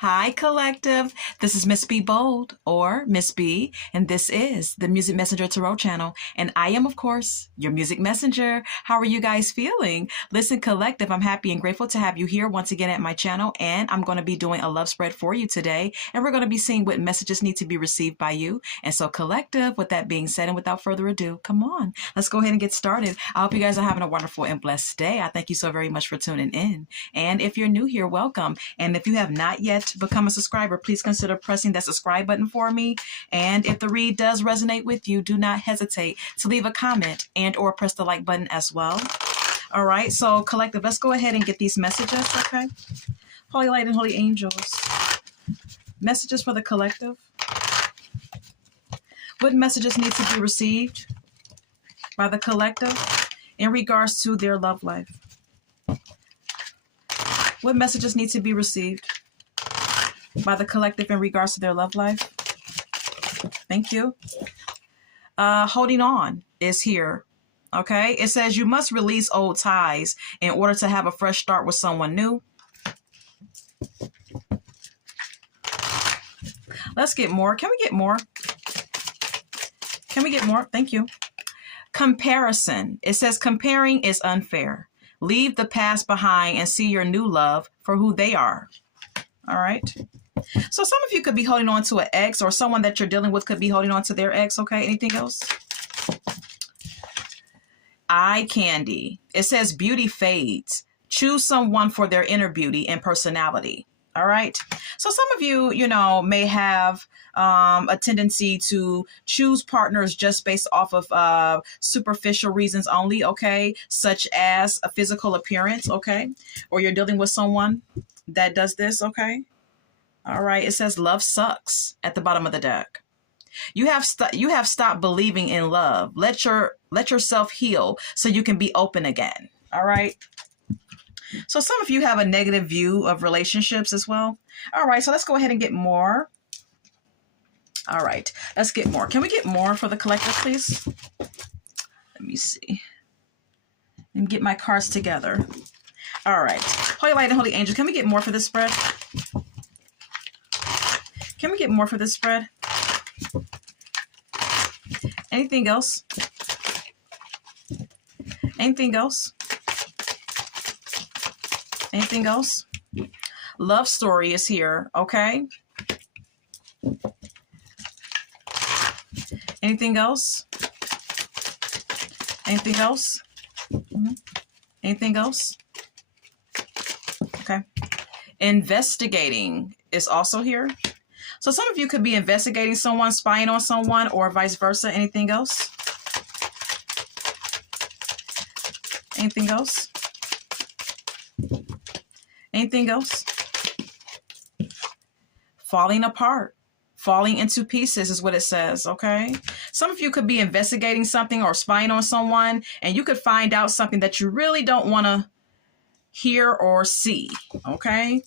Hi, Collective. This is Miss B Bold or Miss B, and this is the Music Messenger Tarot channel. And I am, of course, your music messenger. How are you guys feeling? Listen, Collective, I'm happy and grateful to have you here once again at my channel, and I'm going to be doing a love spread for you today, and we're going to be seeing what messages need to be received by you. And so, Collective, with that being said, and without further ado, come on, let's go ahead and get started. I hope you guys are having a wonderful and blessed day. I thank you so very much for tuning in. And if you're new here, welcome. And if you have not yet become a subscriber, please consider pressing that subscribe button for me. And if the read does resonate with you, do not hesitate to leave a comment and or press the like button as well. All right, so Collective, let's go ahead and get these messages, okay? Holy Light and Holy Angels, messages for the Collective. What messages need to be received by the Collective in regards to their love life? What messages need to be received by the Collective in regards to their love life? Thank you. Holding on is here. Okay. It says you must release old ties in order to have a fresh start with someone new. Let's get more. Can we get more? Can we get more? Thank you. Comparison. It says comparing is unfair. Leave the past behind and see your new love for who they are. All right. So some of you could be holding on to an ex, or someone that you're dealing with could be holding on to their ex. Okay. Anything else? Eye candy. It says beauty fades. Choose someone for their inner beauty and personality. All right. So some of you, may have a tendency to choose partners just based off of superficial reasons only. Okay. Such as a physical appearance. Okay. Or you're dealing with someone that does this. Okay. All right. It says love sucks at the bottom of the deck. You have stopped believing in love. Let yourself heal so you can be open again. All right. So some of you have a negative view of relationships as well. All right. So let's go ahead and get more. All right. Let's get more. Can we get more for the Collective, please? Let me see. And get my cards together. All right. Holy Light and Holy Angel. Can we get more for this spread? Can we get more for this spread? Anything else? Anything else? Anything else? Love story is here, okay? Anything else? Anything else? Anything else? Okay. Investigating is also here. So some of you could be investigating someone, spying on someone, or vice versa. Anything else? Anything else? Anything else? Falling apart. Falling into pieces is what it says, okay? Some of you could be investigating something or spying on someone, and you could find out something that you really don't want to hear or see, okay?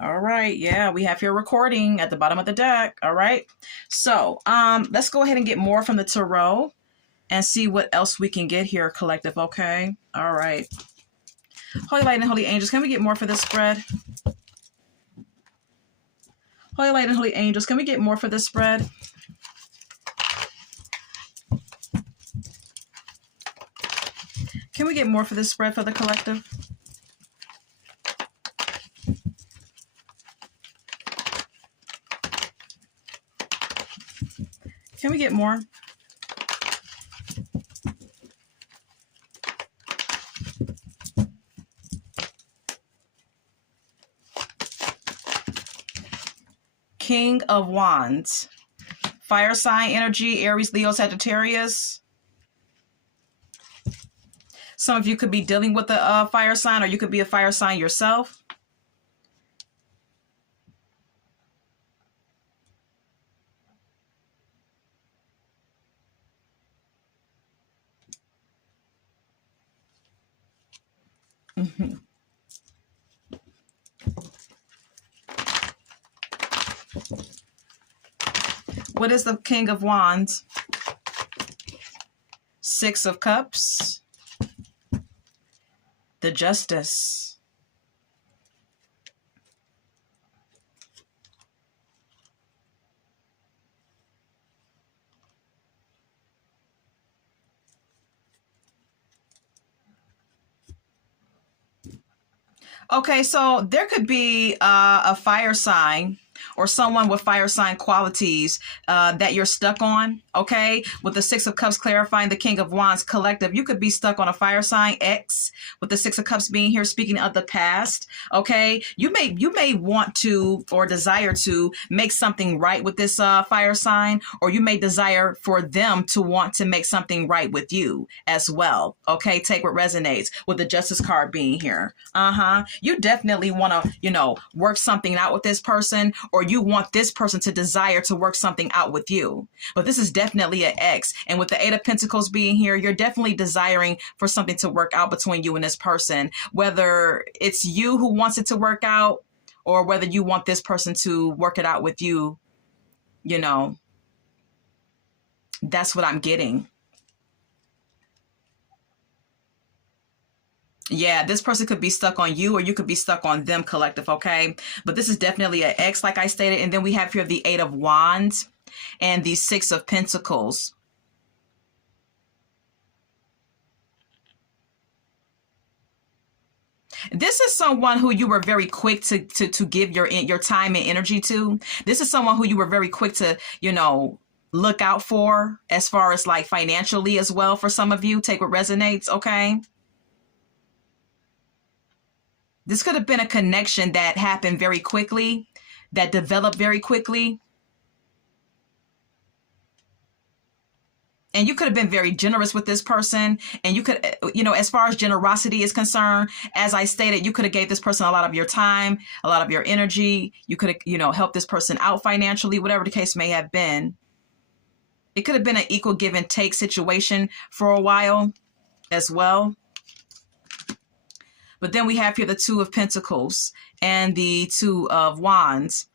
All right, yeah, we have here recording at the bottom of the deck, all right? So let's go ahead and get more from the tarot and see what else we can get here, Collective, okay? All right. Holy Light and Holy Angels, can we get more for this spread? Holy Light and Holy Angels, can we get more for this spread? Can we get more for this spread for the Collective? Can we get more? King of Wands. Fire sign energy, Aries, Leo, Sagittarius. Some of you could be dealing with a fire sign, or you could be a fire sign yourself. What is the King of Wands? Six of Cups. The Justice. Okay, so there could be a fire sign or someone with fire sign qualities that you're stuck on. Okay, with the Six of Cups clarifying the King of Wands collective, you could be stuck on a fire sign X. With the Six of Cups being here, speaking of the past. Okay, you may want to or desire to make something right with this fire sign, or you may desire for them to want to make something right with you as well. Okay, take what resonates with the Justice card being here. You definitely want to, work something out with this person, or you want this person to desire to work something out with you. But this is definitely an X. And with the Eight of Pentacles being here, you're definitely desiring for something to work out between you and this person, whether it's you who wants it to work out or whether you want this person to work it out with you. That's what I'm getting. Yeah, this person could be stuck on you or you could be stuck on them collective, okay? But this is definitely an X, like I stated. And then we have here the Eight of Wands and the Six of Pentacles. This is someone who you were very quick to give your time and energy to. This is someone who you were very quick to, look out for as far as like financially as well for some of you. Take what resonates, okay? This could have been a connection that happened very quickly, that developed very quickly. And you could have been very generous with this person. And you could, as far as generosity is concerned, as I stated, you could have gave this person a lot of your time, a lot of your energy. You could have, helped this person out financially, whatever the case may have been. It could have been an equal give and take situation for a while as well. But then we have here the Two of Pentacles and the Two of Wands.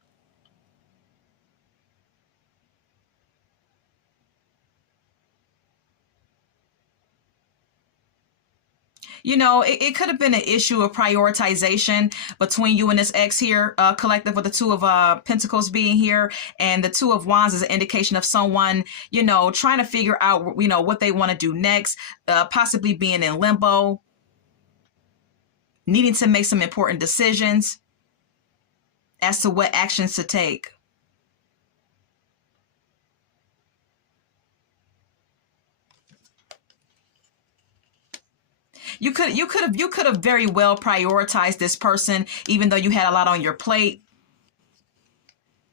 It could have been an issue of prioritization between you and this ex here, collective, with the Two of Pentacles being here. And the Two of Wands is an indication of someone, trying to figure out, what they want to do next, possibly being in limbo, needing to make some important decisions as to what actions to take. You could have very well prioritized this person, even though you had a lot on your plate.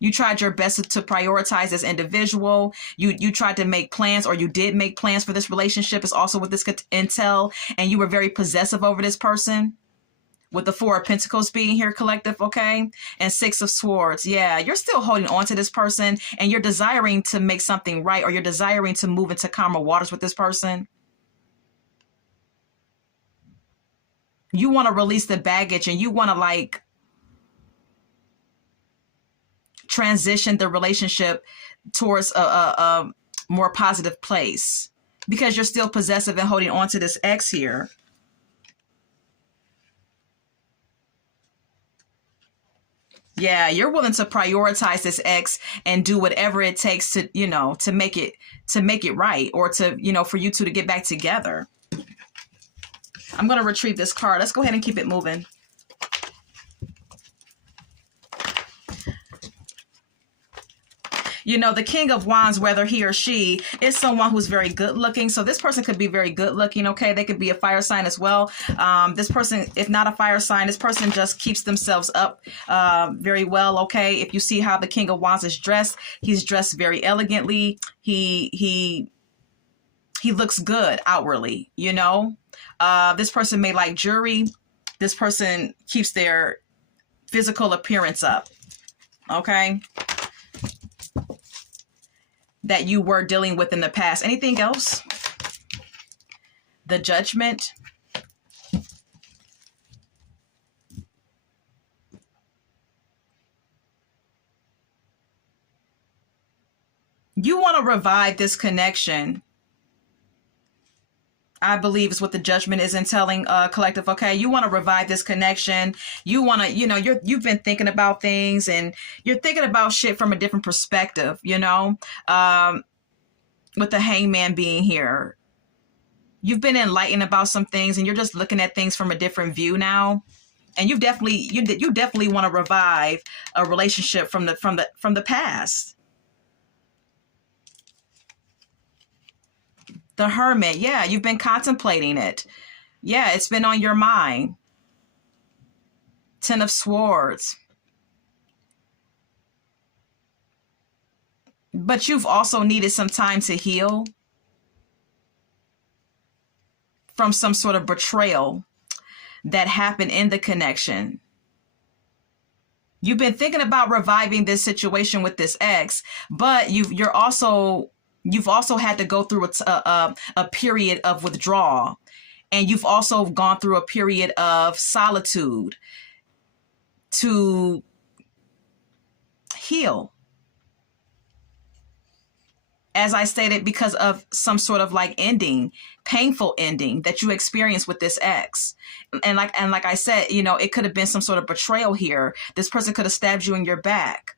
You tried your best to prioritize this individual. You tried to make plans, or you did make plans for this relationship. It's also with this intel, and you were very possessive over this person. With the Four of Pentacles being here, collective, okay? And Six of Swords. Yeah, you're still holding on to this person, and you're desiring to make something right, or you're desiring to move into calmer waters with this person. You want to release the baggage, and you want to transition the relationship towards a more positive place, because you're still possessive and holding on to this ex here. Yeah, you're willing to prioritize this ex and do whatever it takes to, to make it right, or to, for you two to get back together. I'm going to retrieve this card. Let's go ahead and keep it moving. The King of Wands, whether he or she is someone who's very good looking. So this person could be very good looking. Okay. They could be a fire sign as well. This person, if not a fire sign, this person just keeps themselves up very well. Okay. If you see how the King of Wands is dressed, he's dressed very elegantly. He looks good outwardly, this person may like jewelry. This person keeps their physical appearance up. Okay. That you were dealing with in the past. Anything else? The Judgment. You want to revive this connection. I believe is what the Judgment is in telling collective. Okay, you want to revive this connection. You want to, you've been thinking about things, and you're thinking about shit from a different perspective. With the Hangman being here, you've been enlightened about some things, and you're just looking at things from a different view now. And you definitely want to revive a relationship from the past. The Hermit. Yeah, you've been contemplating it. Yeah, it's been on your mind. Ten of Swords. But you've also needed some time to heal from some sort of betrayal that happened in the connection. You've been thinking about reviving this situation with this ex, but you've also had to go through a period of withdrawal, and you've also gone through a period of solitude to heal. As I stated, because of some sort of like painful ending that you experienced with this ex. And like I said, it could have been some sort of betrayal here. This person could have stabbed you in your back.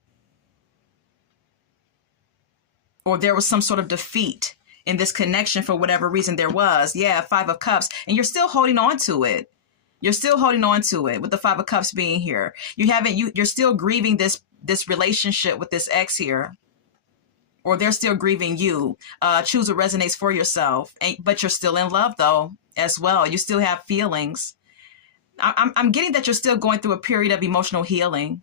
Or there was some sort of defeat in this connection for whatever reason there was. Yeah, Five of Cups. And you're still holding on to it. You're still holding on to it with the Five of Cups being here. You're still grieving this relationship with this ex here. Or they're still grieving you. Choose what resonates for yourself. But you're still in love, though, as well. You still have feelings. I'm getting that you're still going through a period of emotional healing.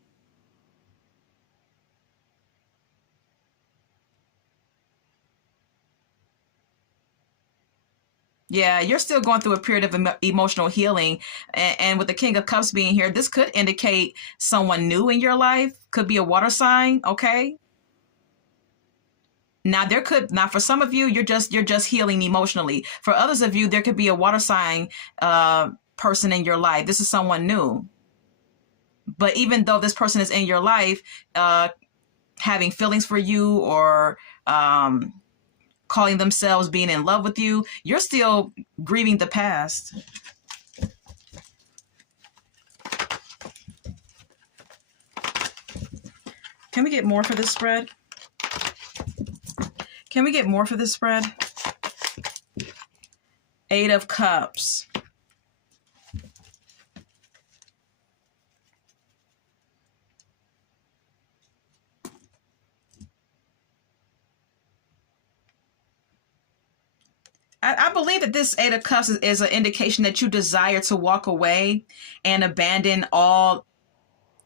Yeah, you're still going through a period of emotional healing. And with the King of Cups being here, this could indicate someone new in your life. Could be a water sign, okay? Now for some of you, you're just healing emotionally. For others of you, there could be a water sign person in your life. This is someone new. But even though this person is in your life, having feelings for you or calling themselves being in love with you, you're still grieving the past. Can we get more for this spread? Can we get more for this spread? Eight of Cups. I believe that this Eight of Cups is an indication that you desire to walk away and abandon all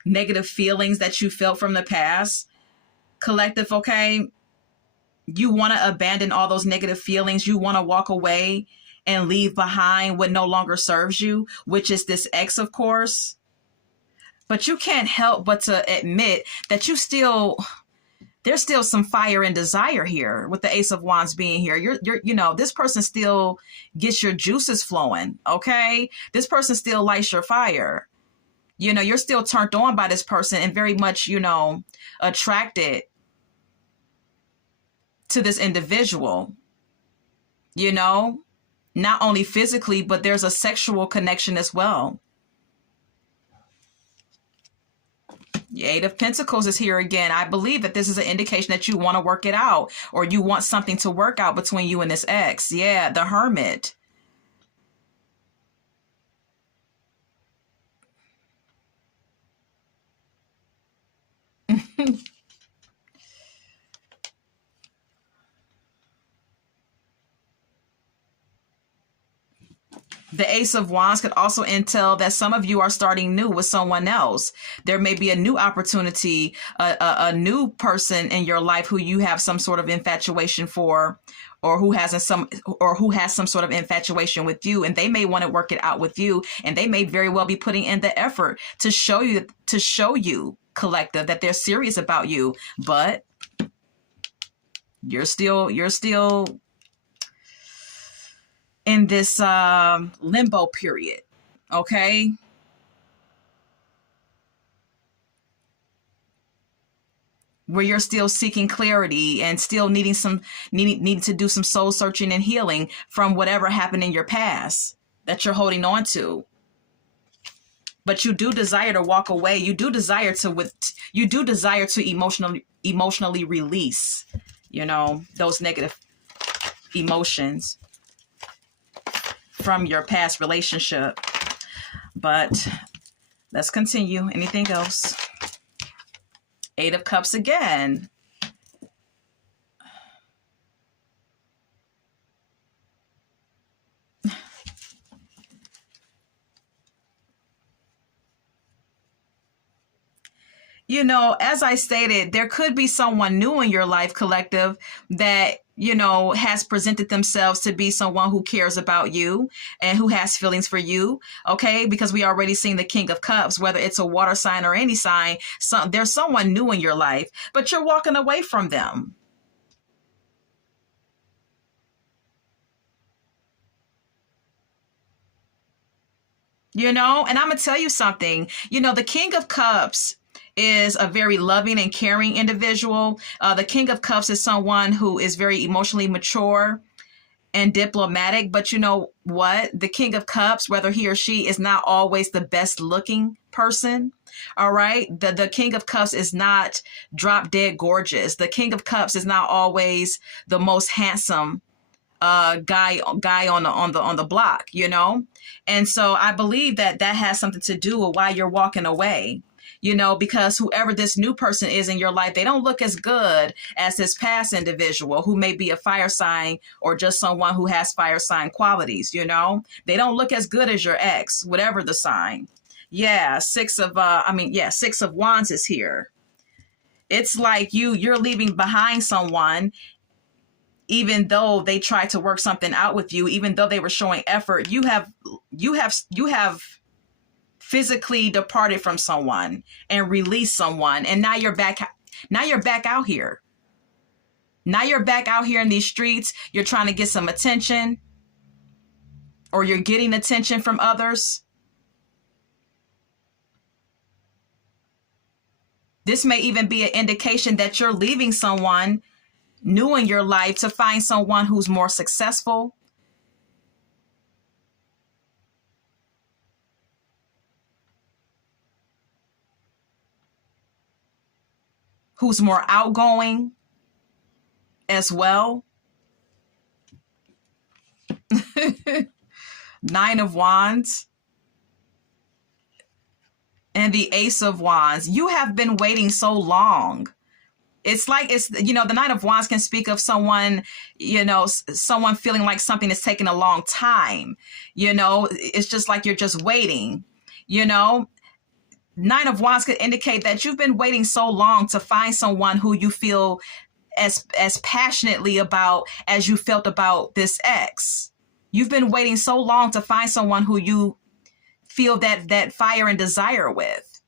negative feelings that you felt from the past. Collective, okay? You want to abandon all those negative feelings. You want to walk away and leave behind what no longer serves you, which is this ex, of course. But you can't help but to admit that there's still some fire and desire here with the Ace of Wands being here. This person still gets your juices flowing, okay? This person still lights your fire. You're still turned on by this person and very much, attracted to this individual, not only physically, but there's a sexual connection as well. The Eight of Pentacles is here again. I believe that this is an indication that you want to work it out, or you want something to work out between you and this ex. Yeah, the Hermit. The Ace of Wands could also entail that some of you are starting new with someone else. There may be a new opportunity, a new person in your life who you have some sort of infatuation for, or who has some sort of infatuation with you, and they may want to work it out with you, and they may very well be putting in the effort to show you, collective, that they're serious about you, but you're still in this limbo period, okay? Where you're still seeking clarity and still needing to do some soul searching and healing from whatever happened in your past that you're holding on to. But you do desire to walk away. You do desire to emotionally release, those negative emotions from your past relationship. But Let's continue. Anything else? Eight of Cups again. You know, as I stated, there could be someone new in your life, collective, that, you know, has presented themselves to be someone who cares about you and who has feelings for you. Okay. Because we already seen the King of Cups, whether it's a water sign or any sign, there's someone new in your life, but you're walking away from them. You know, and I'm going to tell you something, you know, the King of Cups is a very loving and caring individual. The King of Cups is someone who is very emotionally mature and diplomatic. But you know what? The King of Cups, whether he or she is not always the best looking person. All right. The King of Cups is not drop dead gorgeous. The King of Cups is not always the most handsome guy on the block, you know? And so I believe that has something to do with why you're walking away. You know, because whoever this new person is in your life, they don't look as good as this past individual who may be a fire sign or just someone who has fire sign qualities. You know, they don't look as good as your ex, whatever the sign. Yeah. Six of Wands is here. It's like you're leaving behind someone, even though they tried to work something out with you, even though they were showing effort. You have physically departed from someone and released someone, and now you're back out here. Now you're back out here in these streets. You're trying to get some attention, or you're getting attention from others. This may even be an indication that you're leaving someone new in your life to find someone who's more successful, who's more outgoing as well. Nine of Wands and the Ace of Wands. You have been waiting so long. It's like, you know, the Nine of Wands can speak of someone, you know, someone feeling like something is taking a long time. You know, it's just like you're just waiting, you know. Nine of Wands could indicate that you've been waiting so long to find someone who you feel as passionately about as you felt about this ex. You've been waiting so long to find someone who you feel that fire and desire with,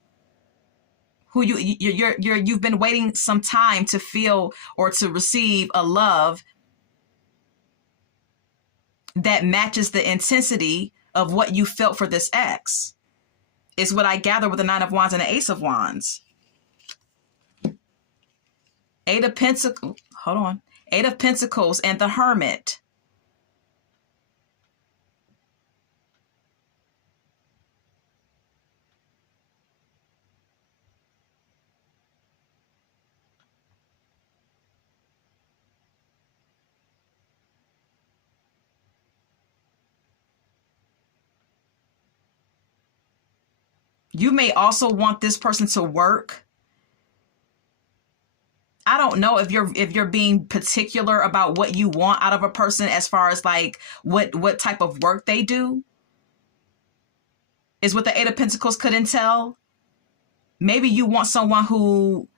who you've been waiting some time to feel or to receive a love that matches the intensity of what you felt for this ex. Is what I gather with the Nine of Wands and the Ace of Wands. Eight of Pentacles. Hold on. Eight of Pentacles and the Hermit. You may also want this person to work. I don't know if you're being particular about what you want out of a person as far as like what type of work they do. Is what the Eight of Pentacles could entail. Maybe you want someone who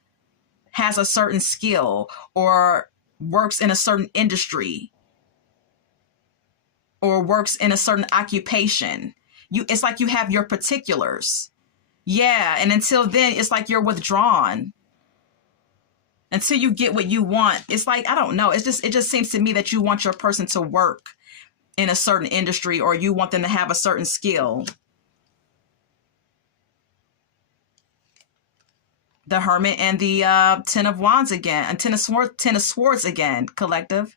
has a certain skill or works in a certain industry or works in a certain occupation. It's like you have your particulars. Yeah, and until then, it's like you're withdrawn. Until you get what you want. It's like, I don't know. It just seems to me that you want your person to work in a certain industry, or you want them to have a certain skill. The Hermit and the Ten of Wands again, and Ten of Swords again, collective.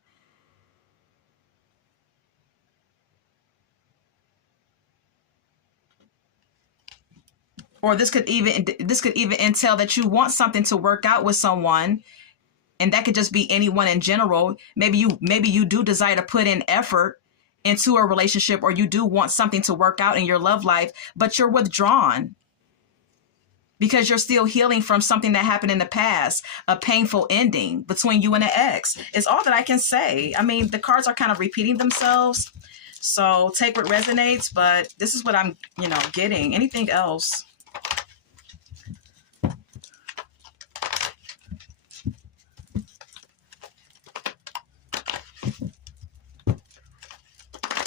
Or this could even entail that you want something to work out with someone, and that could just be anyone in general. Maybe you do desire to put in effort into a relationship, or you do want something to work out in your love life, but you're withdrawn. because you're still healing from something that happened in the past, a painful ending between you and an ex. It's all that I can say. I mean, the cards are kind of repeating themselves. So take what resonates, but this is what I'm, getting. Anything else?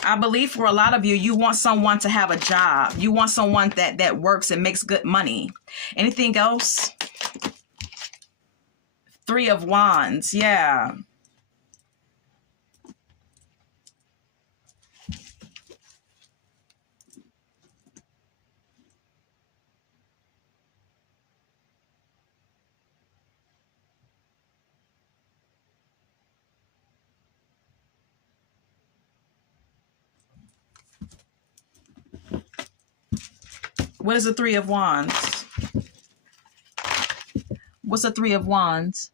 I believe for a lot of you, you want someone to have a job. You want someone that works and makes good money. Anything else? Three of Wands. Yeah. What is the Three of Wands? What's the Three of Wands?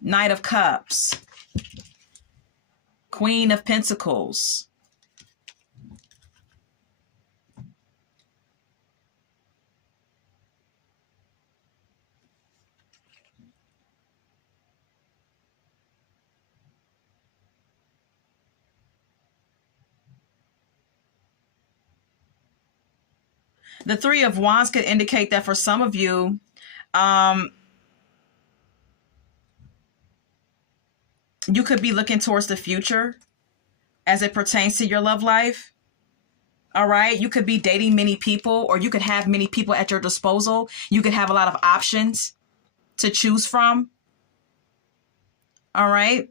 Knight of Cups. Queen of Pentacles. The Three of Wands could indicate that for some of you, you could be looking towards the future as it pertains to your love life. All right. You could be dating many people, or you could have many people at your disposal. You could have a lot of options to choose from. All right.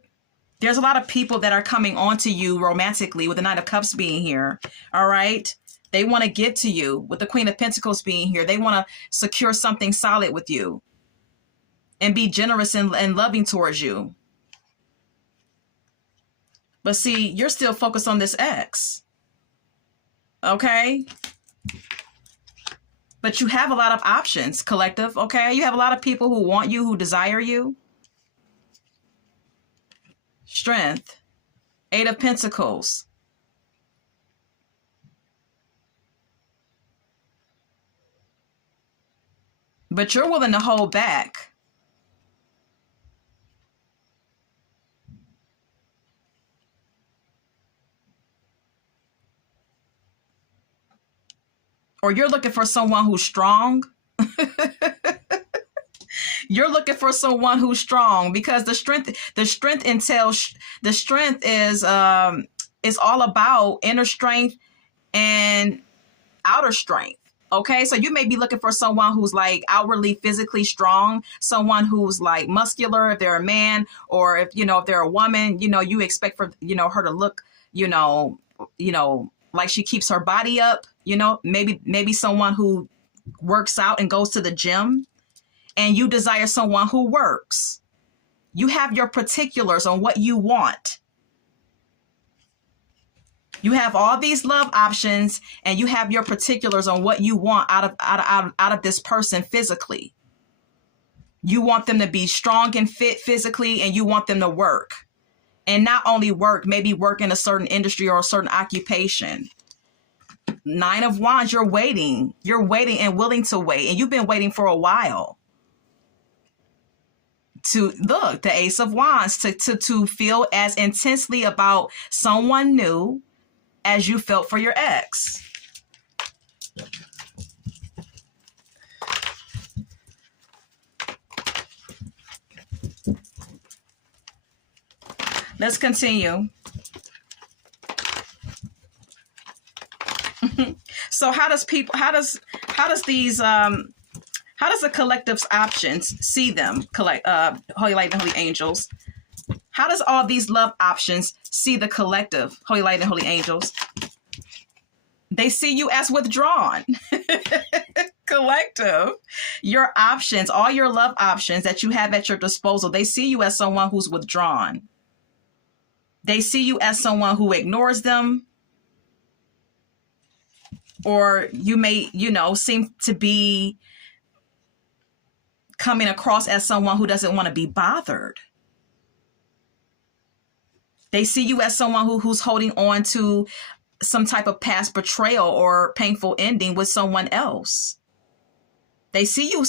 There's a lot of people that are coming onto you romantically with the Knight of Cups being here. All right. They want to get to you with the Queen of Pentacles being here. They want to secure something solid with you and be generous and loving towards you. But see, you're still focused on this ex. Okay? But you have a lot of options, collective. Okay? You have a lot of people who want you, who desire you. Strength. Eight of Pentacles. But you're willing to hold back. Or you're looking for someone who's strong. You're looking for someone who's strong, because the strength entails, the strength is all about inner strength and outer strength. Okay, so you may be looking for someone who's like outwardly physically strong, someone who's like muscular if they're a man, or if they're a woman, you expect for her to look, like she keeps her body up, maybe someone who works out and goes to the gym, and you desire someone who works. You have your particulars on what you want. You have all these love options, and you have your particulars on what you want out of this person physically. You want them to be strong and fit physically, and you want them to work. And not only work, maybe work in a certain industry or a certain occupation. Nine of Wands, you're waiting. You're waiting and willing to wait. And you've been waiting for a while. To look, the Ace of Wands, to feel as intensely about someone new as you felt for your ex. Let's continue. So how does the collective's options see them? Holy Light and Holy Angels. How does all these love options see the collective, Holy Light and Holy Angels? They see you as withdrawn. Collective. Your options, all your love options that you have at your disposal, they see you as someone who's withdrawn. They see you as someone who ignores them. Or you may, seem to be coming across as someone who doesn't want to be bothered. They see you as someone who's holding on to some type of past betrayal or painful ending with someone else. They see you,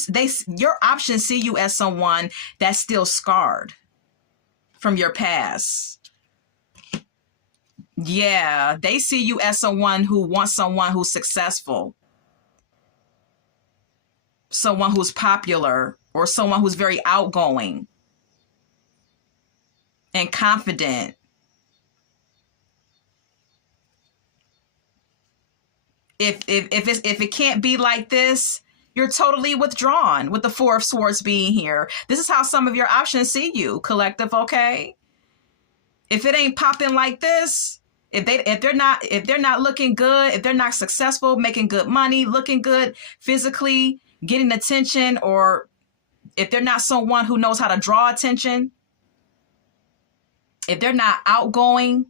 your options see you as someone that's still scarred from your past. Yeah, they see you as someone who wants someone who's successful, someone who's popular, or someone who's very outgoing and confident. If it can't be like this, you're totally withdrawn with the Four of Swords being here. This is how some of your options see you, collective, okay? If it ain't popping like this, if they're not looking good, if they're not successful, making good money, looking good physically, getting attention, or if they're not someone who knows how to draw attention, if they're not outgoing,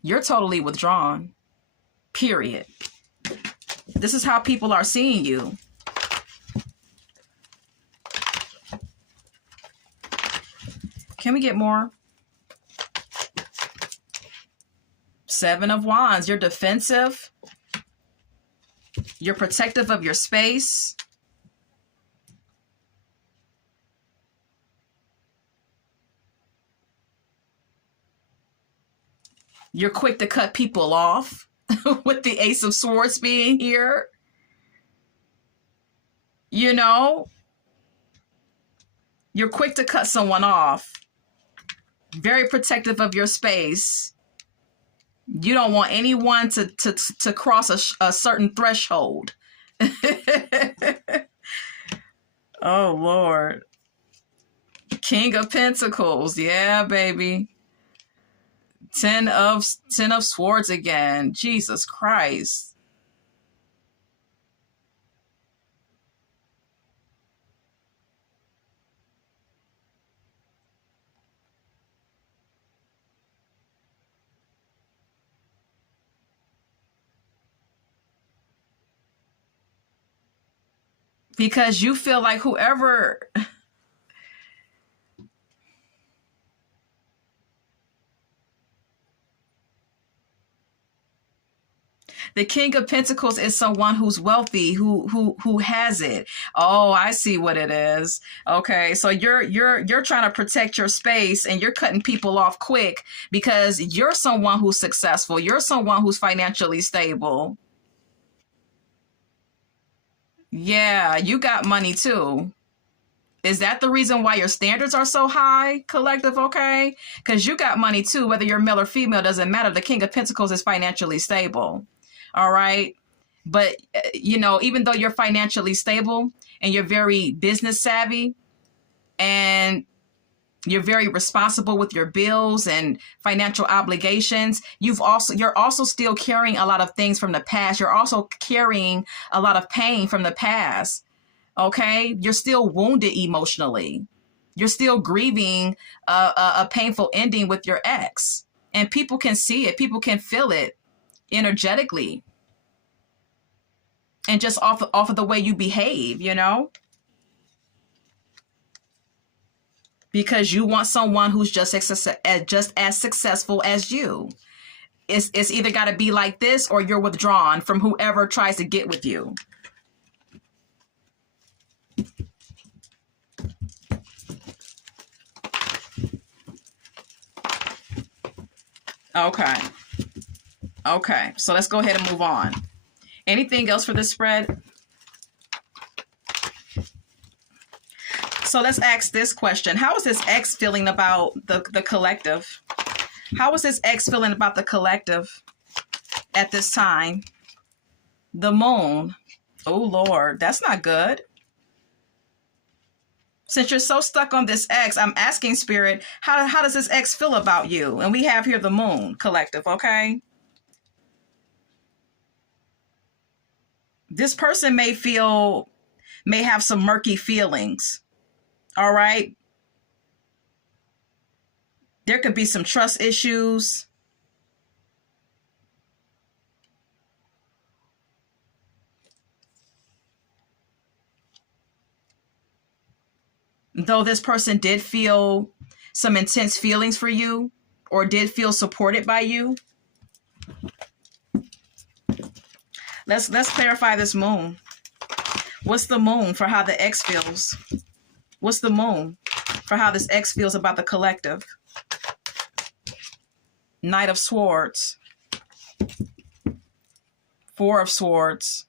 you're totally withdrawn. Period. This is how people are seeing you. Can we get more? Seven of Wands. You're defensive. You're protective of your space. You're quick to cut people off with the Ace of Swords being here. You know, you're quick to cut someone off. Very protective of your space. You don't want anyone to cross a certain threshold. Oh, Lord. King of Pentacles. Yeah, baby. Ten of Swords again. Jesus Christ. Because you feel like whoever... The King of Pentacles is someone who's wealthy, who has it. Oh, I see what it is. Okay, so you're trying to protect your space and you're cutting people off quick because you're someone who's successful. You're someone who's financially stable. Yeah, you got money too. Is that the reason why your standards are so high, collective? Okay, because you got money too. Whether you're male or female doesn't matter. The King of Pentacles is financially stable. All right. But, you know, even though you're financially stable and you're very business savvy and you're very responsible with your bills and financial obligations, you're also still carrying a lot of things from the past. You're also carrying a lot of pain from the past. OK, you're still wounded emotionally. You're still grieving a painful ending with your ex, and people can see it. People can feel it energetically and just off of the way you behave, you know, because you want someone who's just as successful as you. It's either got to be like this or you're withdrawn from whoever tries to get with you. Okay, so let's go ahead and move on. Anything else for this spread? So let's ask this question. How is this ex feeling about the collective? How is this ex feeling about the collective at this time? The Moon. Oh, Lord, that's not good. Since you're so stuck on this ex, I'm asking Spirit, how does this ex feel about you? And we have here the Moon, collective, okay? This person may have some murky feelings. All right. There could be some trust issues. Though this person did feel some intense feelings for you, or did feel supported by you. Let's clarify this moon. What's the moon for how the ex feels? What's the moon for how this ex feels about the collective? Knight of Swords. Four of Swords.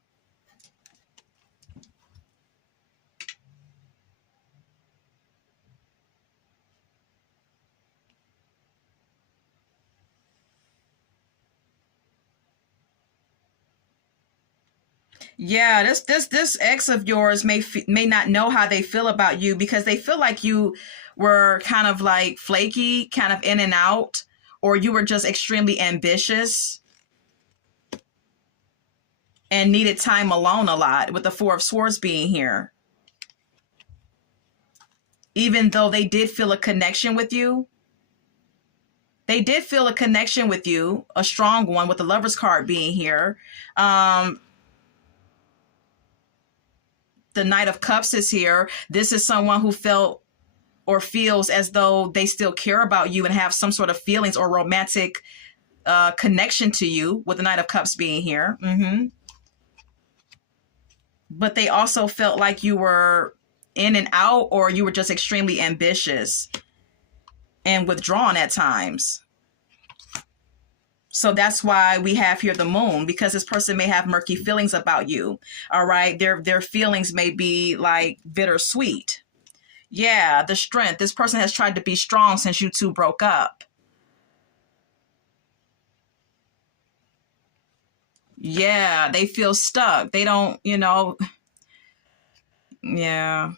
Yeah, this ex of yours may not know how they feel about you, because they feel like you were kind of like flaky, kind of in and out, or you were just extremely ambitious and needed time alone a lot, with the Four of Swords being here. Even though they did feel a connection with you, they did feel a connection with you, a strong one, with the Lover's card being here. The Knight of Cups is here. This is someone who felt or feels as though they still care about you and have some sort of feelings or romantic connection to you, with the Knight of Cups being here. But they also felt like you were in and out, or you were just extremely ambitious and withdrawn at times. So that's why we have here the moon, because this person may have murky feelings about you. All right. Their feelings may be like bittersweet. Yeah. The strength. This person has tried to be strong since you two broke up. Yeah. They feel stuck. They don't, yeah.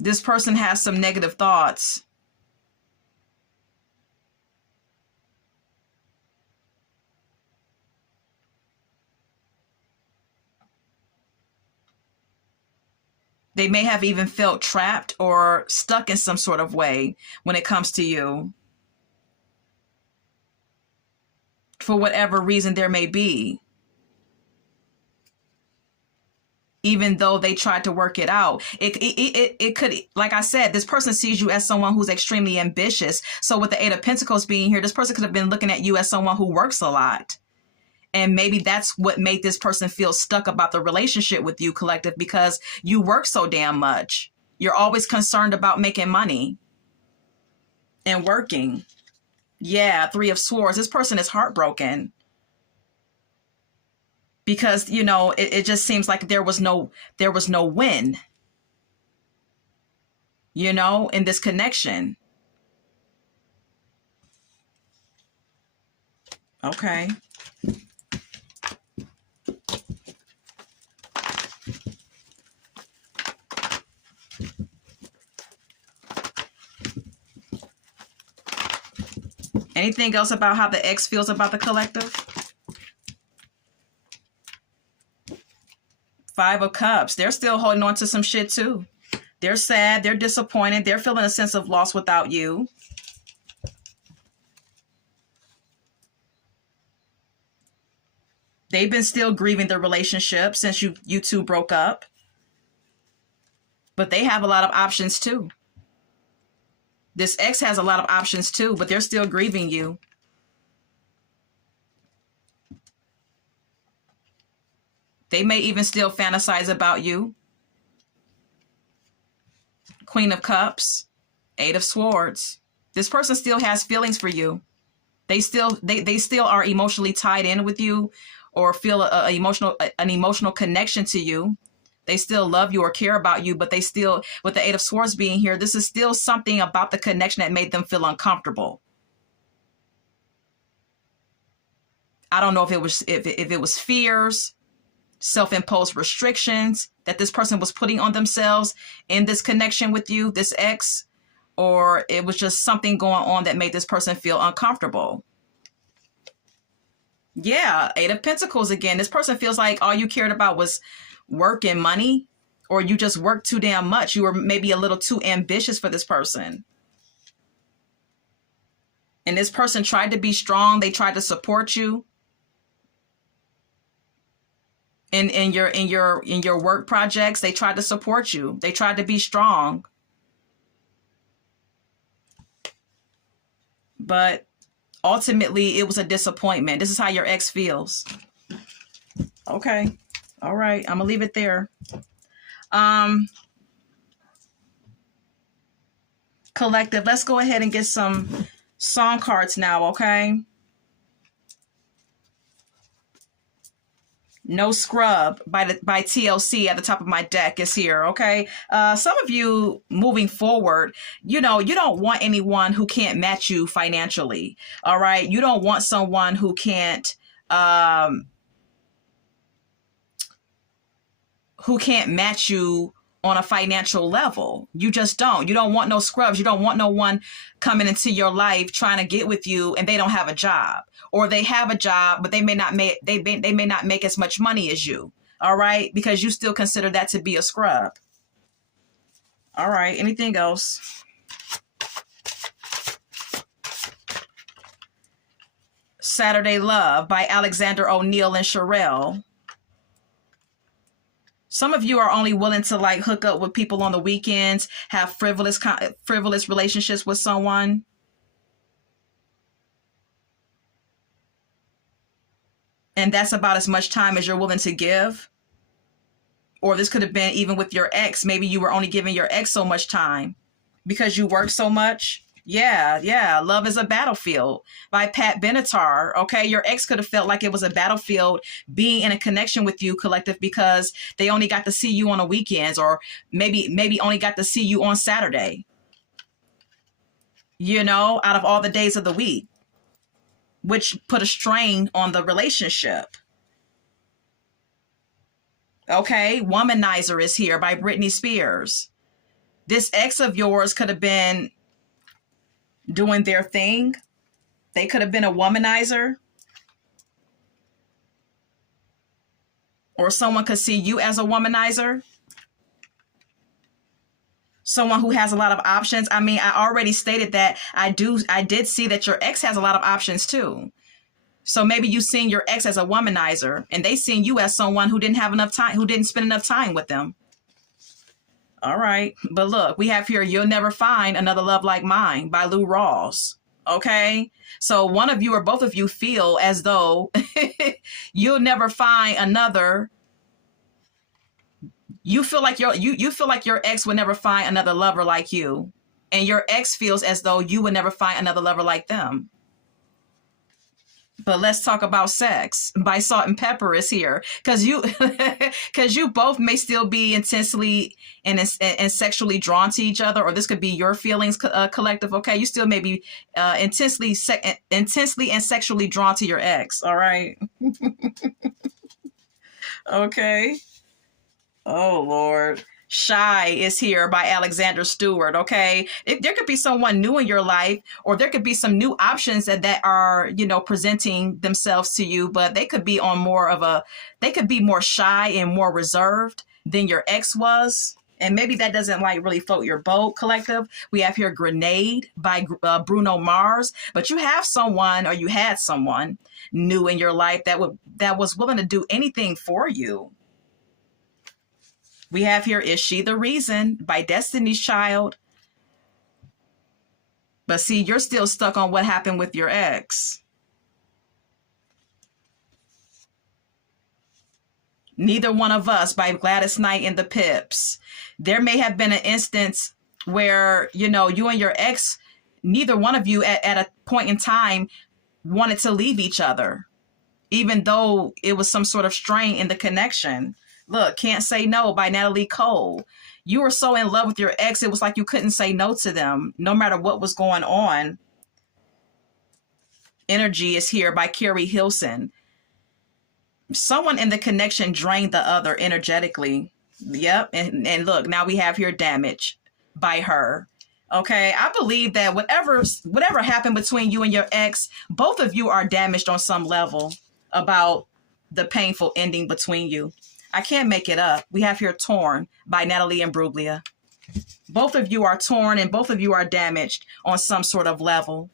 This person has some negative thoughts. They may have even felt trapped or stuck in some sort of way when it comes to you, for whatever reason there may be. Even though they tried to work it out, it could, like I said, this person sees you as someone who's extremely ambitious. So with the Eight of Pentacles being here, this person could have been looking at you as someone who works a lot. And maybe that's what made this person feel stuck about the relationship with you, collective, because you work so damn much. You're always concerned about making money and working. Yeah, Three of Swords. This person is heartbroken, because, it just seems like there was no win, in this connection. Okay. Anything else about how the ex feels about the collective? Five of Cups. They're still holding on to some shit too. They're sad. They're disappointed. They're feeling a sense of loss without you. They've been still grieving the relationship since you two broke up. But they have a lot of options too. This ex has a lot of options too, but they're still grieving you. They may even still fantasize about you. Queen of Cups, Eight of Swords. This person still has feelings for you. They still are emotionally tied in with you, or feel an emotional connection to you. They still love you or care about you, but they still, with the Eight of Swords being here, this is still something about the connection that made them feel uncomfortable. I don't know if it was fears, self-imposed restrictions that this person was putting on themselves in this connection with you, this ex, or it was just something going on that made this person feel uncomfortable. Yeah, Eight of Pentacles again. This person feels like all you cared about was work and money, or you just worked too damn much. You were maybe a little too ambitious for this person. And this person tried to be strong. They tried to support you. in your work projects. They tried to support you. They tried to be strong. But ultimately, it was a disappointment. This is how your ex feels. Okay. All right. I'm gonna leave it there. Collective, let's go ahead and get some song cards now, okay? No Scrub by TLC at the top of my deck is here, okay? Some of you moving forward, you don't want anyone who can't match you financially, all right? You don't want someone who can't match you on a financial level. You just don't. You don't want no scrubs. You don't want no one coming into your life trying to get with you and they don't have a job, or they have a job but they may not make as much money as you. All right, because you still consider that to be a scrub. All right. Anything else? Saturday Love by Alexander O'Neal and Sherelle. Some of you are only willing to like hook up with people on the weekends, have frivolous relationships with someone. And that's about as much time as you're willing to give. Or this could have been even with your ex. Maybe you were only giving your ex so much time because you work so much. Yeah. Love is a Battlefield by Pat Benatar. Okay. Your ex could have felt like it was a battlefield being in a connection with you, Collective, because they only got to see you on the weekends, or maybe only got to see you on Saturday, out of all the days of the week, which put a strain on the relationship. Okay. Womanizer is here by Britney Spears. This ex of yours could have been doing their thing. They could have been a womanizer. Or someone could see you as a womanizer. Someone who has a lot of options. I mean, I already stated that I did see that your ex has a lot of options too. So maybe you seen your ex as a womanizer and they seen you as someone who didn't have enough time, who didn't spend enough time with them. All right. But look, we have here You'll Never Find Another Love Like Mine by Lou Rawls. Okay. So one of you or both of you feel as though you'll never find another. You feel like you feel like your ex would never find another lover like you. And your ex feels as though you would never find another lover like them. But let's talk about sex by Salt and Pepper is here, because you both may still be intensely and sexually drawn to each other, or this could be your feelings, Collective. Okay, you still may be intensely and sexually drawn to your ex. All right. Okay. Oh Lord. Shy is here by Alexander Stewart. Okay. There could be someone new in your life, or there could be some new options that are, presenting themselves to you, but they could be they could be more shy and more reserved than your ex was. And maybe that doesn't really float your boat, Collective. We have here Grenade by Bruno Mars, but you have someone, or you had someone new in your life that was willing to do anything for you. We have here Is She the Reason by Destiny's Child. But see, you're still stuck on what happened with your ex. Neither One of Us by Gladys Knight and the Pips. There may have been an instance where, you and your ex, neither one of you at a point in time wanted to leave each other, even though it was some sort of strain in the connection. Look, Can't Say No by Natalie Cole. You were so in love with your ex, it was like you couldn't say no to them, no matter what was going on. Energy is here by Carrie Hilson. Someone in the connection drained the other energetically. Yep. And look, now we have here Damage by Her. Okay. I believe that whatever happened between you and your ex, both of you are damaged on some level about the painful ending between you. I can't make it up. We have here Torn by Natalie Imbruglia. Both of you are torn and both of you are damaged on some sort of level.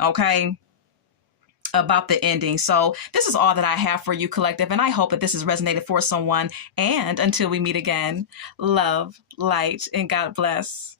Okay. about the ending. So this is all that I have for you, collective, and I hope that this has resonated for someone. And until we meet again, love, light, and God bless.